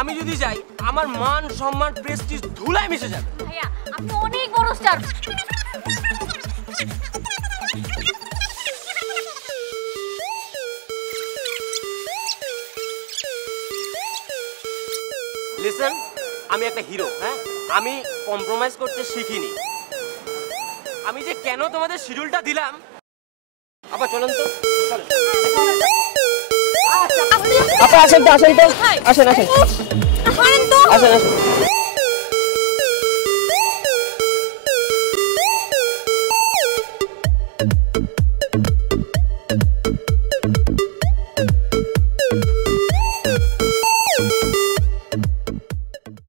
আমি যদি যাই আমার মান সম্মান প্রেস্টিজ ধুলায় মিশে যাবে। ভাইয়া আপনি অনেক বড় স্টার। লিসেন, আমি একটা হিরো, হ্যাঁ, আমি কম্প্রোমাইজ করতে শিখিনি। আমি যে কেন তোমাদের শিডিউলটা দিলাম, আপা চলেন তো, চলেন। আপা আসেন তো, আসেন তো, আসেন আসেন, আসেন আসেন।